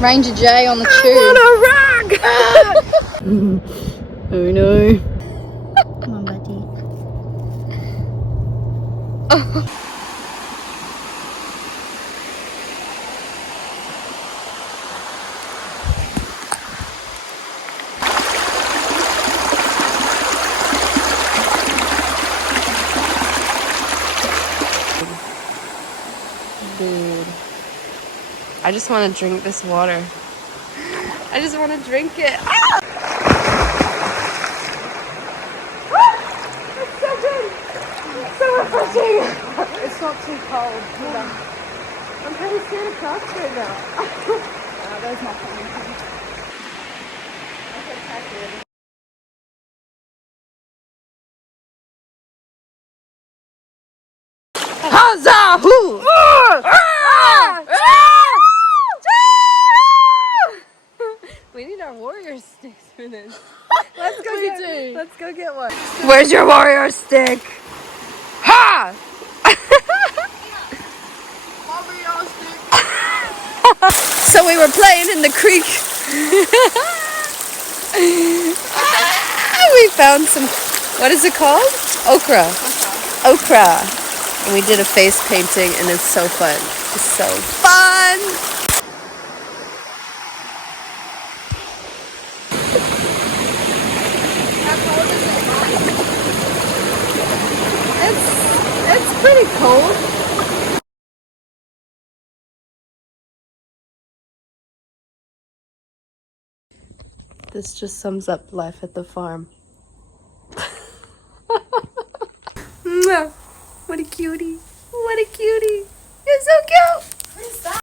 Ranger J on the tube. I want a rug! Oh no. Come on, buddy. Dude. I just want to drink this water. I just want to drink it. Ah! It's so good. It's so refreshing. It's not too cold. I'm kind of scared of crabs right now. There's nothing. Huzzah! Hoo! We need our warrior sticks for this. Let's go get one. Where's your warrior stick? Ha! So we were playing in the creek. We found some, what is it called? Okra. And we did a face painting and it's so fun. It's so fun. It's pretty cold. This just sums up life at the farm. Mwah. What a cutie. What a cutie. You're so cute. What is that?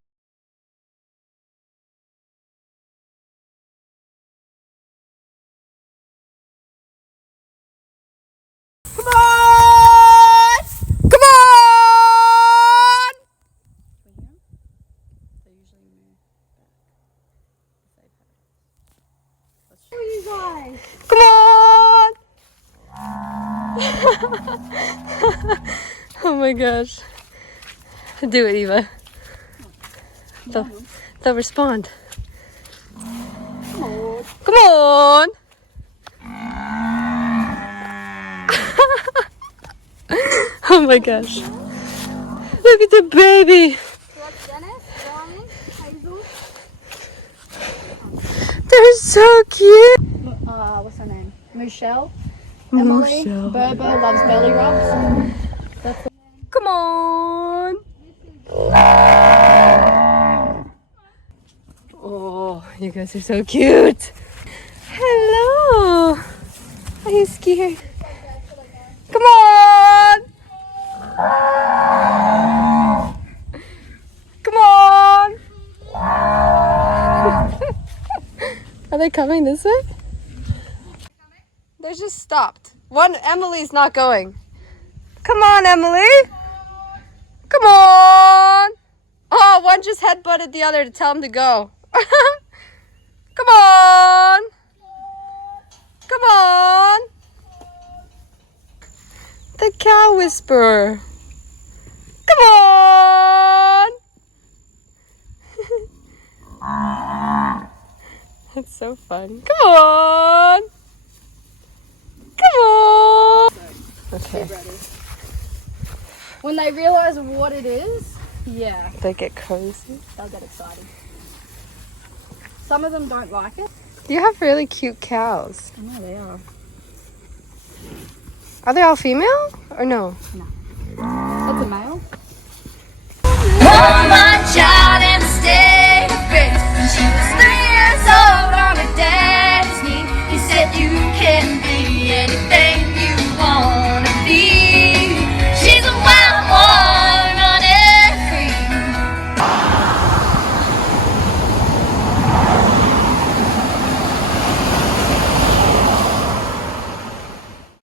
Come on! Come on! They usually move back. Show you guys. Come on! Oh my gosh. Do it, Eva. They'll respond. Come on! Oh my gosh. Look at the baby. They're so cute. What's her name? Michelle. Emily. Berber loves belly rubs. That's Come on. Oh, you guys are so cute. Hello. Are you scared? Come on. Come on. Are they coming this way? They just stopped. One, Emily's not going. Come on, Emily. Come on. Oh, one just headbutted the other to tell him to go. Come on. Come on. The cow whisperer. Come on. That's so fun. Come on. Come on. Okay. when they realize what it is, yeah, They get cozy. they'll get excited. Some of them don't like it. You have really cute cows. I know they are. Are they all female or no? That's a male.